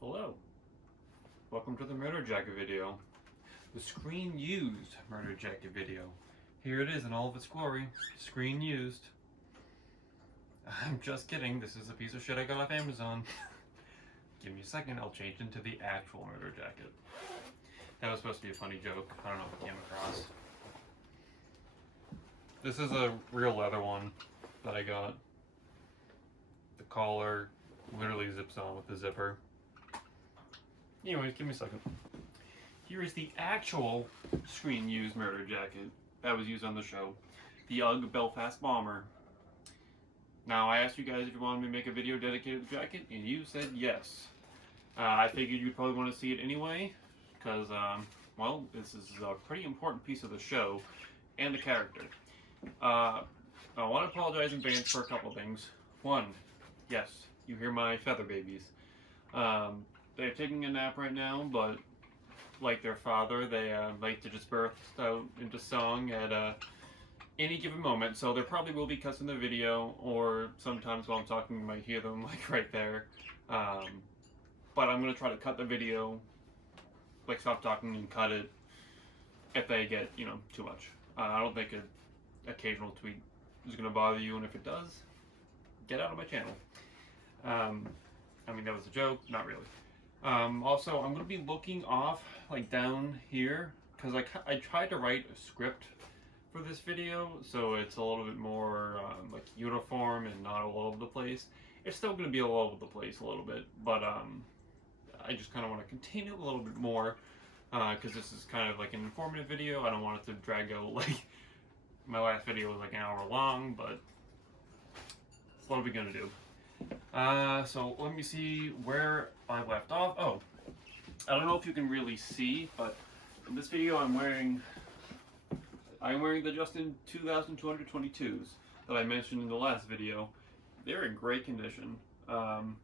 Hello, welcome to the murder jacket video. The screen used murder jacket video. Here it is in all of its glory, screen used. I'm just kidding, this is a piece of shit I got off Amazon. Give me a second, I'll change into the actual murder jacket. That was supposed to be a funny joke, I don't know if it came across. This is a real leather one that I got. The collar literally zips on with the zipper. Anyways, give me a second. Here is the actual screen used murder jacket that was used on the show. The UGG Belfast Bomber. Now, I asked you guys if you wanted me to make a video dedicated to the jacket, and you said yes. I figured you'd probably want to see it anyway, because, well, this is a pretty important piece of the show and the character. I want to apologize in advance for a couple things. One, yes, you hear my feather babies. They're taking a nap right now, but like their father, they like to just burst out into song at any given moment. So there probably will be cuts in the video, or sometimes while I'm talking you might hear them like right there. But I'm going to try to cut the video, like stop talking and cut it if they get, you know, too much. I don't think an occasional tweet is going to bother you, and if it does, get out of my channel. I mean, that was a joke, not really. Also, I'm going to be looking off, like down here, because I tried to write a script for this video, so it's a little bit more like uniform and not all over the place. It's still going to be all over the place a little bit, but I just kind of want to contain it a little bit more, because this is kind of like an informative video. I don't want it to drag out, like, my last video was like an hour long, but what are we going to do? So let me see where I left off. Oh, I don't know if you can really see, but in this video I'm wearing the Justin 2222s that I mentioned in the last video. They're in great condition. I'm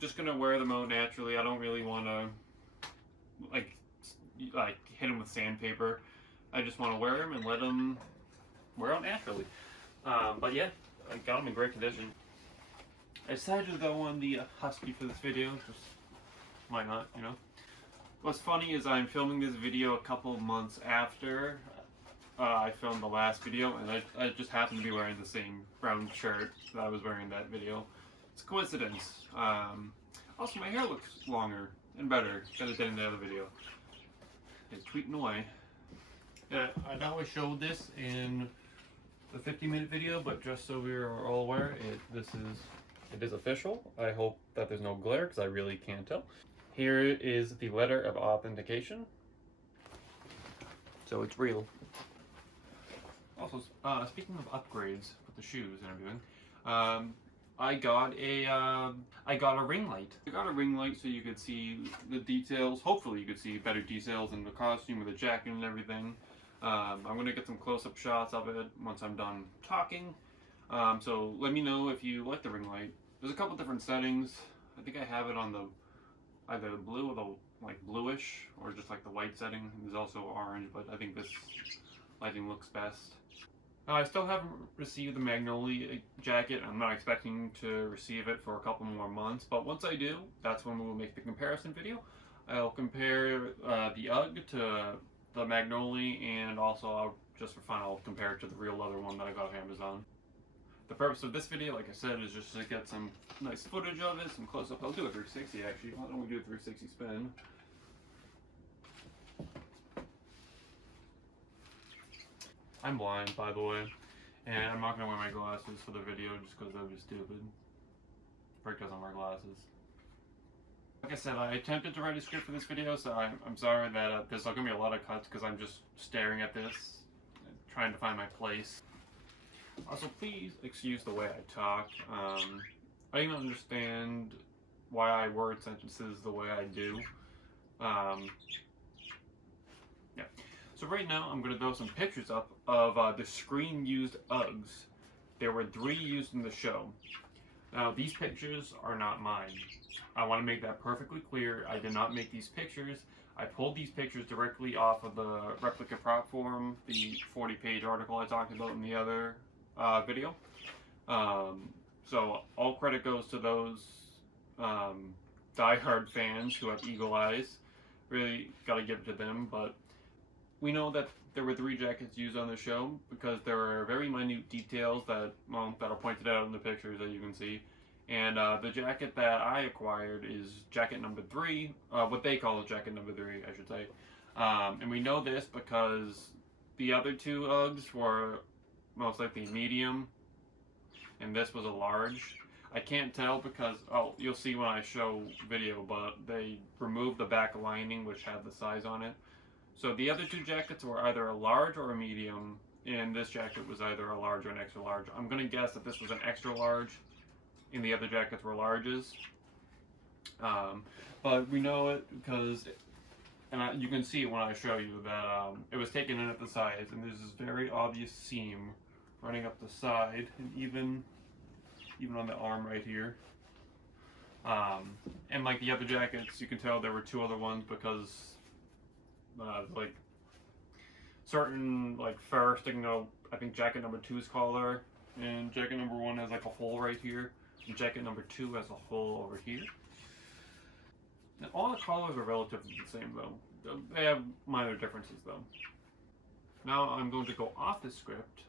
just gonna wear them out naturally. I don't really want to like hit them with sandpaper. I just want to wear them and let them wear out naturally. But yeah, I got them in great condition. I decided to go on the Husky for this video, just why not, you know? What's funny is I'm filming this video a couple of months after I filmed the last video, and I just happen to be wearing the same brown shirt that I was wearing in that video. It's a coincidence. Also, my hair looks longer and better than it did in the other video. It's tweeting away. I know I showed this in the 50-minute video, but just so we're all aware, it is official. I hope that there's no glare because I really can't tell. Here is the letter of authentication. So it's real. Also, speaking of upgrades with the shoes and everything, I got a ring light. I got a ring light so you could see the details. Hopefully you could see better details in the costume with the jacket and everything. I'm going to get some close-up shots of it once I'm done talking. So let me know if you like the ring light. There's a couple different settings. I think I have it on the either the blue or the like bluish, or just like the white setting. There's also orange, but I think this lighting looks best. I still haven't received the Magnolia jacket. I'm not expecting to receive it for a couple more months, but once I do, that's when we'll make the comparison video. I'll compare the UGG to the Magnolia, and also just for fun, I'll compare it to the real leather one that I got off Amazon. The purpose of this video, like I said, is just to get some nice footage of it, some close-up. I'll do a 360 actually. Why don't we do a 360 spin? I'm blind, by the way, and I'm not going to wear my glasses for the video just because that would be stupid. Rick doesn't wear glasses. Like I said, I attempted to write a script for this video, so I'm sorry that there's not going to be a lot of cuts because I'm just staring at this, trying to find my place. Also, please excuse the way I talk. I don't understand why I word sentences the way I do. Yeah. So right now, I'm going to throw some pictures up of the screen-used UGGs. There were 3 used in the show. Now, these pictures are not mine. I want to make that perfectly clear. I did not make these pictures. I pulled these pictures directly off of the replica prop forum, the 40-page article I talked about in the other video. So all credit goes to those diehard fans who have eagle eyes. Really gotta give it to them, but we know that there were 3 jackets used on the show because there are very minute details that, well, that are pointed out in the pictures that you can see. And the jacket that I acquired is jacket number 3, what they call jacket number 3, I should say. And we know this because the other 2 Uggs were most likely medium, and this was a large. I can't tell because, oh, you'll see when I show video, but they removed the back lining which had the size on it. So the other 2 jackets were either a large or a medium, and this jacket was either a large or an extra large. I'm going to guess that this was an extra large, and the other jackets were larges. But we know it because, and you can see it when I show you, that it was taken in at the sides, and there's this very obvious seam running up the side, and even on the arm right here. And like the other jackets, you can tell there were 2 other ones because like certain like fur sticking out. I think jacket number 2's collar, and jacket number 1 has like a hole right here, and jacket number 2 has a hole over here. And all the collars are relatively the same though. They have minor differences though. Now I'm going to go off the script.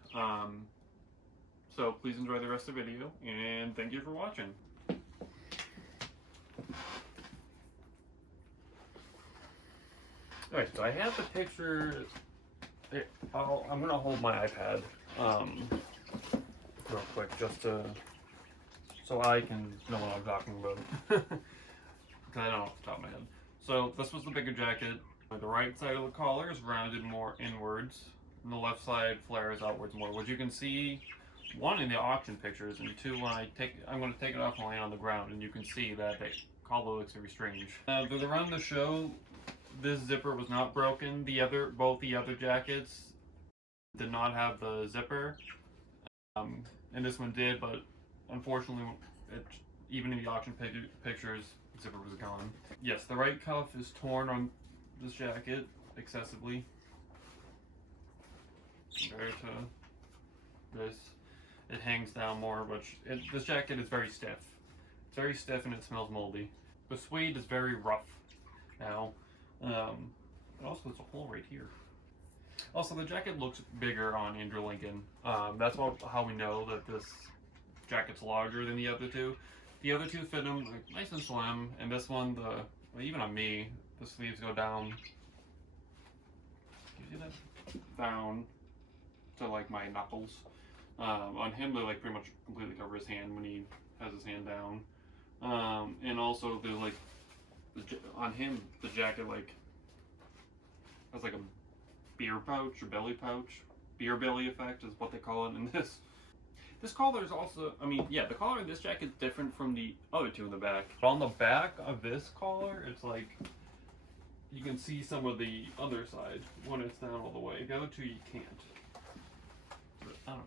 So please enjoy the rest of the video, and thank you for watching. Alright, so I have the picture. I'm going to hold my iPad real quick just so I can know what I'm talking about. Because I don't know off the top of my head. So this was the bigger jacket. The right side of the collar is rounded more inwards, and the left side flares outwards more, which you can see, 1 in the auction pictures, and 2 when I'm going to take it off and lay it on the ground, and you can see that the collar looks very strange. But around the show, this zipper was not broken. Both the other jackets did not have the zipper, and this one did, but unfortunately, even in the auction pictures, the zipper was gone. Yes, the right cuff is torn on this jacket excessively compared to this. It hangs down more, which this jacket is very stiff. It's very stiff and it smells moldy. The suede is very rough now. Also, there's a hole right here. Also, the jacket looks bigger on Andrew Lincoln. That's how we know that this jacket's larger than the other 2. The other 2 fit him like, nice and slim, and this one, well, even on me, the sleeves go down. You see that? Down to like my knuckles. On him, they like pretty much completely cover his hand when he has his hand down. And also, they're like on him, the jacket like has like a beer pouch or belly pouch. Beer belly effect is what they call it in this. This collar is also, I mean, yeah, the collar in this jacket is different from the other 2 in the back. But on the back of this collar, it's like, you can see some of the other side when it's down all the way. The other 2 you can't. But, I don't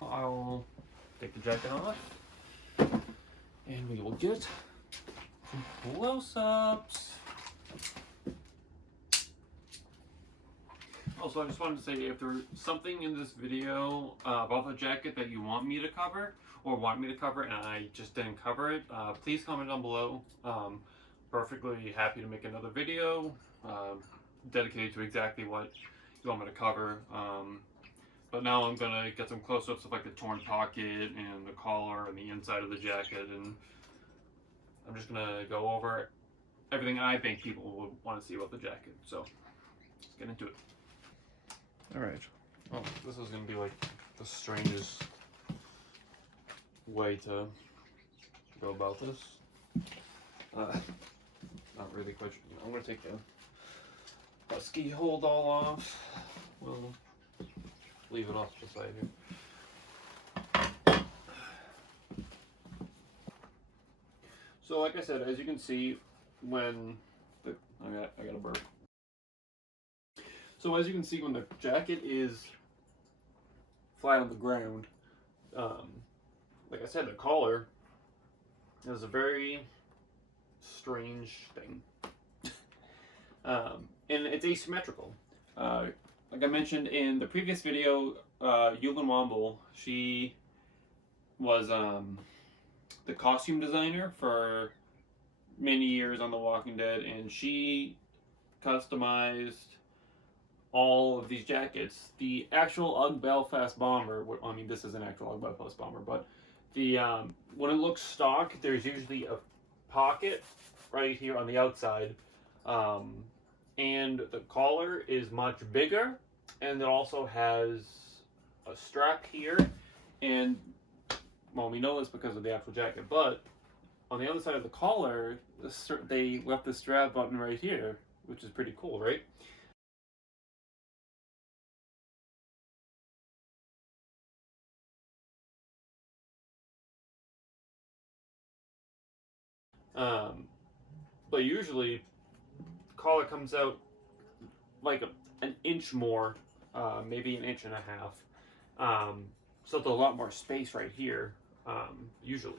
know. I'll take the jacket off, and we will get some close-ups. Also, I just wanted to say, if there's something in this video about the jacket that you want me to cover, and I just didn't cover it, please comment down below. Perfectly happy to make another video dedicated to exactly what you want me to cover. But now I'm gonna get some close-ups of like the torn pocket and the collar and the inside of the jacket, and I'm just gonna go over everything I think people would want to see about the jacket. So let's get into it. Alright, well, this is going to be like the strangest way to go about this. Not really quite sure. I'm going to take the ski hold all off. We'll leave it off to the side here. So like I said, as you can see, when I got a burp. So as you can see, when the jacket is flat on the ground, like I said, the collar is a very strange thing. And it's asymmetrical. Like I mentioned in the previous video, Eulyn Womble, she was the costume designer for many years on The Walking Dead, and she customized all of these jackets. The actual UGG Belfast Bomber, I mean, this is an actual UGG Belfast Bomber, but the when it looks stock, there's usually a pocket right here on the outside, and the collar is much bigger, and it also has a strap here, and well, we know this because of the actual jacket, but on the other side of the collar, they left the strap button right here, which is pretty cool, right? But usually, the collar comes out like an inch more, maybe an inch and a half. So there's a lot more space right here, usually.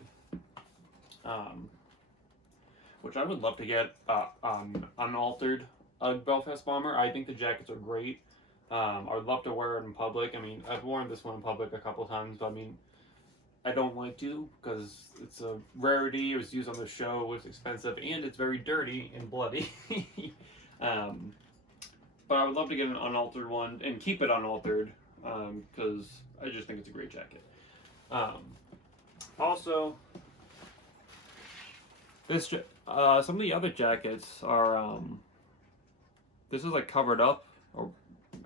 Which I would love to get unaltered UGG Belfast Bomber. I think the jackets are great. I would love to wear it in public. I mean, I've worn this one in public a couple times, but I mean, I don't like to because it's a rarity. It was used on the show. It was expensive, and it's very dirty and bloody. But I would love to get an unaltered one and keep it unaltered because I just think it's a great jacket. Also, this some of the other jackets are this is like covered up or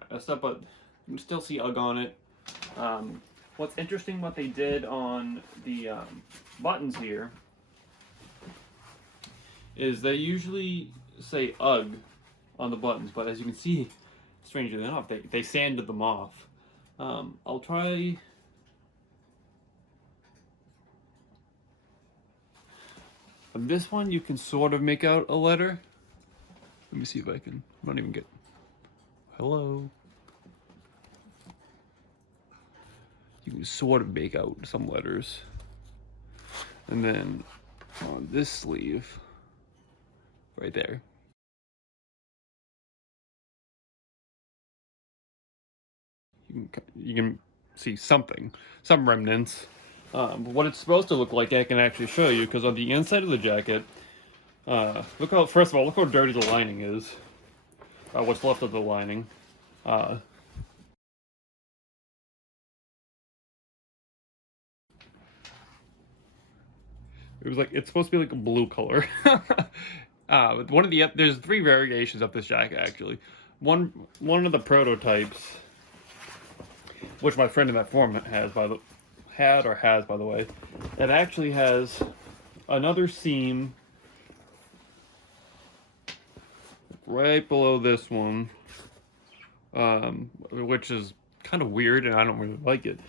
messed up, but you can still see UGG on it. What's interesting, what they did on the buttons here is they usually say UGG on the buttons, but as you can see, strangely enough, they sanded them off. I'll try. On this one, you can sort of make out a letter. Let me see if I can. I don't even get. Hello. You can sort of make out some letters. And then on this sleeve, right there, you can see something, some remnants. But what it's supposed to look like, I can actually show you, because on the inside of the jacket, look how, first of all, look how dirty the lining is. What's left of the lining. It was like, it's supposed to be like a blue color. There's 3 variations of this jacket actually. One of the prototypes, which my friend in that forum has by the way, it actually has another seam right below this one, which is kind of weird and I don't really like it.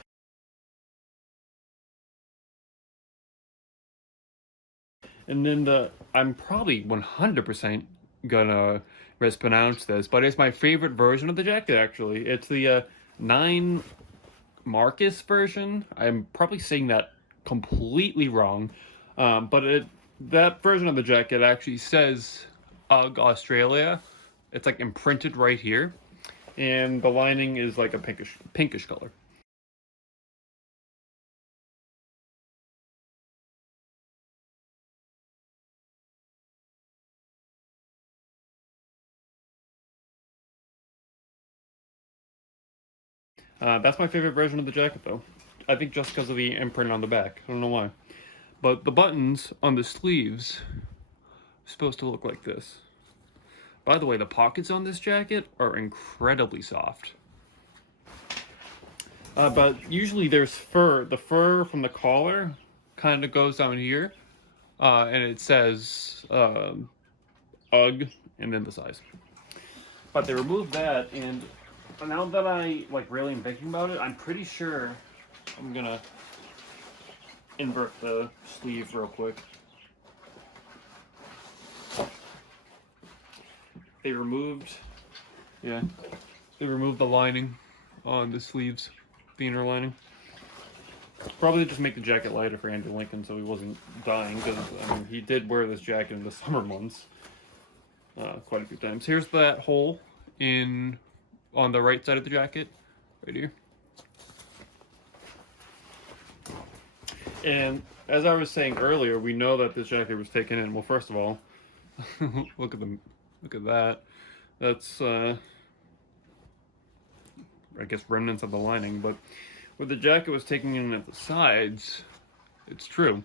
And then I'm probably 100% gonna mispronounce this, but it's my favorite version of the jacket actually. It's the 9 Marcus version. I'm probably saying that completely wrong, but that version of the jacket actually says UGG Australia. It's like imprinted right here, and the lining is like a pinkish color. That's my favorite version of the jacket, though. I think just because of the imprint on the back. I don't know why. But the buttons on the sleeves are supposed to look like this. By the way, the pockets on this jacket are incredibly soft. But usually there's fur. The fur from the collar kind of goes down here. And it says UGG and then the size. But they removed that, and now that I really am thinking about it, I'm pretty sure I'm gonna invert the sleeve real quick. They removed the lining on the sleeves, the inner lining. Probably just make the jacket lighter for Andrew Lincoln so he wasn't dying, because I mean, he did wear this jacket in the summer months quite a few times. Here's that hole on the right side of the jacket, right here. And as I was saying earlier, we know that this jacket was taken in. Well, first of all, look at that. That's I guess remnants of the lining, but where the jacket was taken in at the sides, it's true.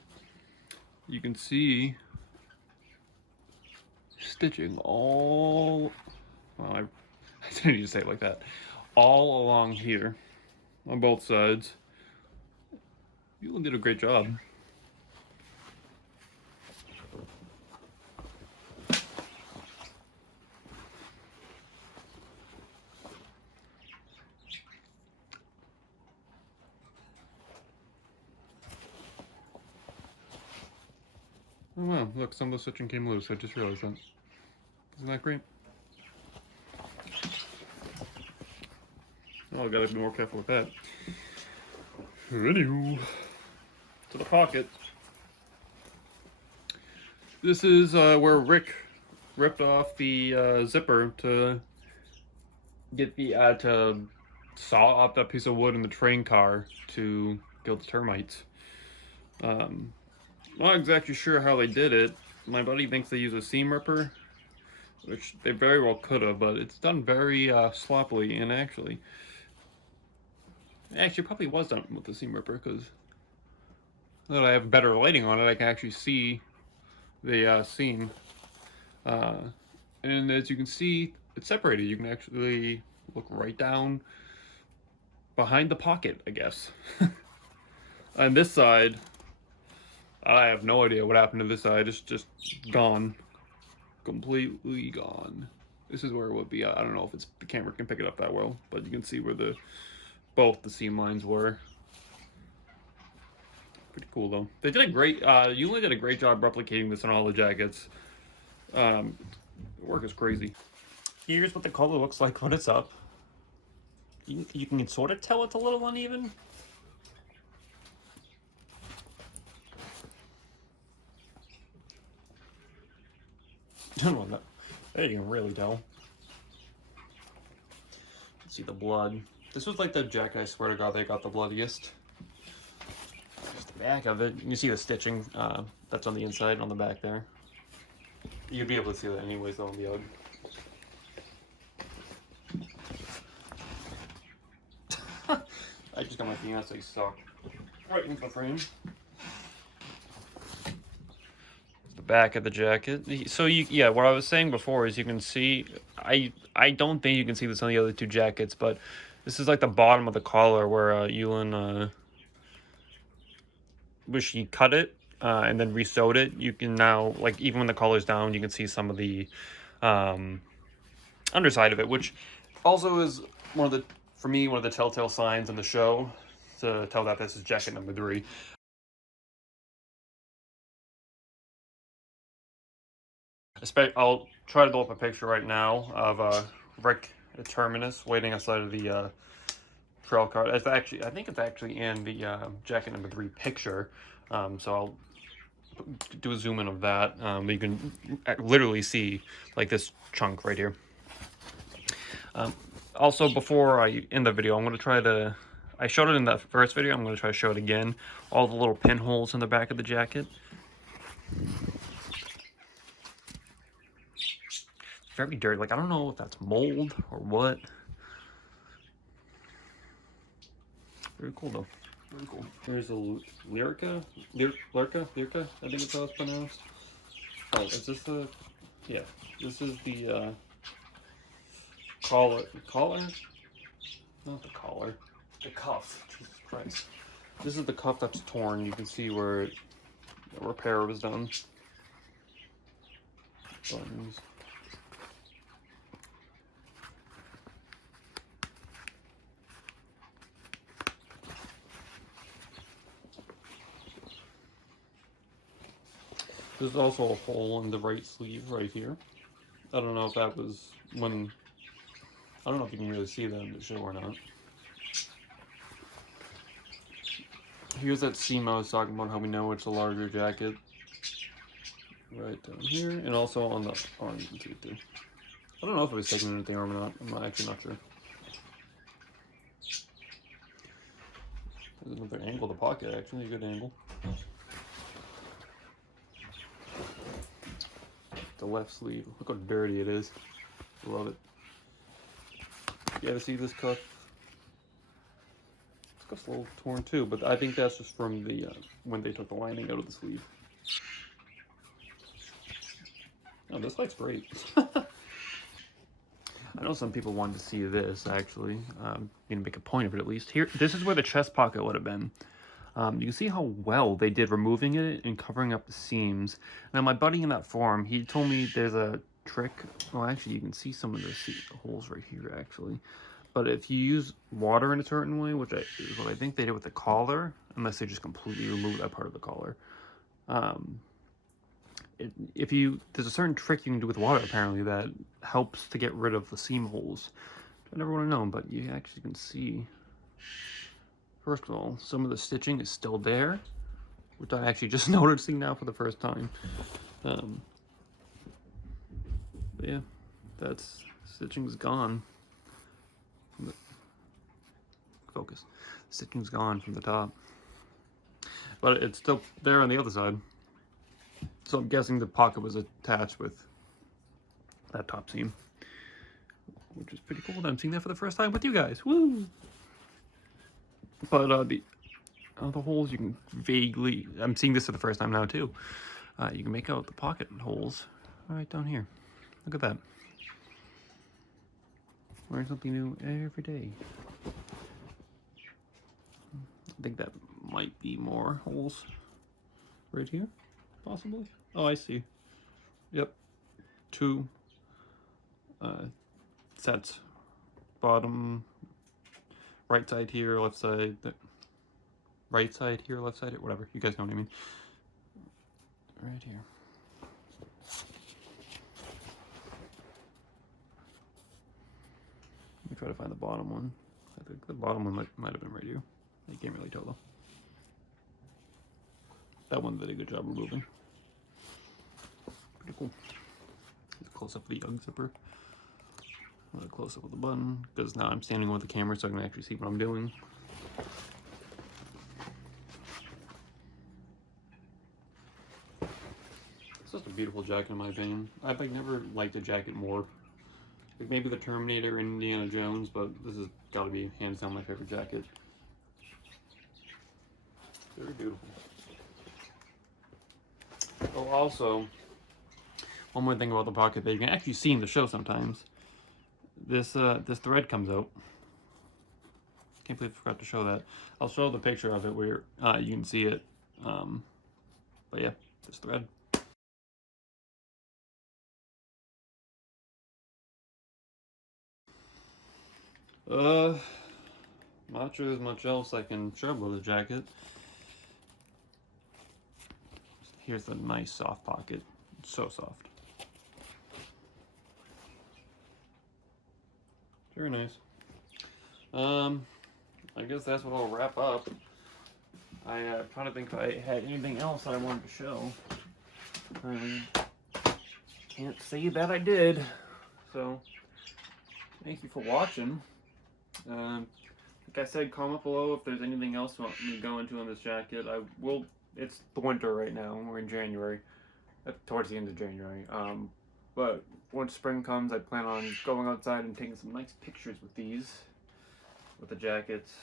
You can see stitching all, well, I didn't need to say it like that, all along here on both sides. You did a great job. Oh wow, look, some of the stitching came loose. I just realized that. Isn't that great? Oh, I gotta be more careful with that. Anywho, to the pocket. This is where Rick ripped off the zipper to get the to saw up that piece of wood in the train car to kill the termites. Not exactly sure how they did it. My buddy thinks they use a seam ripper, which they very well could have, but it's done very sloppily. And actually probably was done with the seam ripper, because now that I have better lighting on it, I can actually see the seam. And as you can see, it's separated. You can actually look right down behind the pocket, I guess. On this side, I have no idea what happened to this side. It's just gone. Completely gone. This is where it would be. I don't know if the camera can pick it up that well, but you can see where both the seam lines were. Pretty cool though. They did a great, Eulyn did a great job replicating this on all the jackets. The work is crazy. Here's what the color looks like when it's up. You can sort of tell it's a little uneven. There you can really tell. See the blood. This was like the jacket, I swear to God, they got the bloodiest. There's the back of it. You see the stitching that's on the inside, on the back there. You'd be able to see that anyways though on the UGG. I just got my fiance stuck right into the frame. The back of the jacket. So yeah, what I was saying before is you can see, I don't think you can see this on the other two jackets, but this is like the bottom of the collar where Eulyn, where she cut it and then re-sewed it. You can now, like, even when the collar's down, you can see some of the underside of it, which also is for me, one of the telltale signs in the show to tell that this is jacket number 3. I'll try to pull up a picture right now of Rick at Terminus waiting outside of the trail car. I think it's actually in the jacket number 3 picture. So I'll do a zoom in of that. You can literally see like this chunk right here. Also, before I end the video, I'm going to try to, I showed it in that first video, I'm going to try to show it again. All the little pinholes in the back of the jacket. Very dirty. Like, I don't know if that's mold or what. Very cool though. Very cool. There's a Lyrka, I think it's how it's pronounced. Oh, is this the? Yeah, this is the collar. Not the collar. The cuff. Jesus Christ. This is the cuff that's torn. You can see where the repair was done. Buttons. There's also a hole in the right sleeve right here. I don't know if that was when... I don't know if you can really see that in the show or not. Here's that seam I was talking about, how we know it's a larger jacket. Right down here, and also on the arm, you can see it too. I don't know if it was taken into the arm or not. I'm actually not sure. There's another angle of the pocket, actually, a good angle. The left sleeve. Look how dirty it is. Love it. You ever see this cuff? This cuff's a little torn too, but I think that's just from the when they took the lining out of the sleeve. Oh, this light's great. I know some people wanted to see this actually. You know, make a point of it at least. Here, this is where the chest pocket would have been. You can see how well they did removing it and covering up the seams. Now, my buddy in that forum, he told me there's a trick. Well, actually, you can see some of the holes right here, actually. But if you use water in a certain way, which is what I think they did with the collar, unless they just completely remove that part of the collar. There's a certain trick you can do with water, apparently, that helps to get rid of the seam holes. I never would have known, but you actually can see. First of all, some of the stitching is still there, which I'm actually just noticing now for the first time. But yeah, that's stitching's gone. Focus. Stitching's gone from the top, but it's still there on the other side. So I'm guessing the pocket was attached with that top seam, which is pretty cool. I'm seeing that for the first time with you guys. Woo! But the holes you can vaguely, I'm seeing this for the first time now too. You can make out the pocket holes right down here. Look at that. Learn something new every day. I think that might be more holes right here, possibly. Oh, I see. Yep. 2 sets. Bottom, right side here, left side, right side here, left side here, whatever. You guys know what I mean. Right here. Let me try to find the bottom one. I think the bottom one might have been right here. I can't really tell though. That one did a good job removing. Pretty cool. Close up of the UGG zipper. A close up of the button, because now I'm standing with the camera so I can actually see what I'm doing. It's just a beautiful jacket in my opinion. I've never liked a jacket more. Like maybe the Terminator and Indiana Jones, but this has got to be hands down my favorite jacket. Very beautiful. Oh, also, one more thing about the pocket that you can actually see in the show sometimes. This thread comes out. Can't believe I forgot to show that. I'll show the picture of it where you can see it. But yeah, this thread. Not sure there's much else I can show about the jacket. Here's the nice soft pocket. It's so soft. Very nice. I guess that's what I'll wrap up. I'm trying to think if I had anything else that I wanted to show. Can't say that I did. So, thank you for watching. Like I said, comment below if there's anything else you want me to go into on this jacket. I will. It's the winter right now. We're in January, towards the end of January. But once spring comes, I plan on going outside and taking some nice pictures with these, with the jackets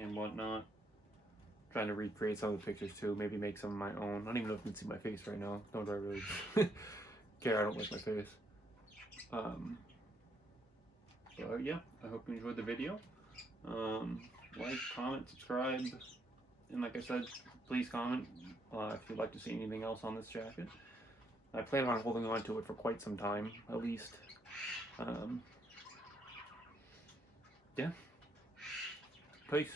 and whatnot. Trying to recreate some of the pictures too. Maybe make some of my own. I don't even know if you can see my face right now. Don't I really care? I don't like my face. So yeah, I hope you enjoyed the video. Like, comment, subscribe, and like I said, please comment if you'd like to see anything else on this jacket. I plan on holding on to it for quite some time, at least. Yeah. Peace.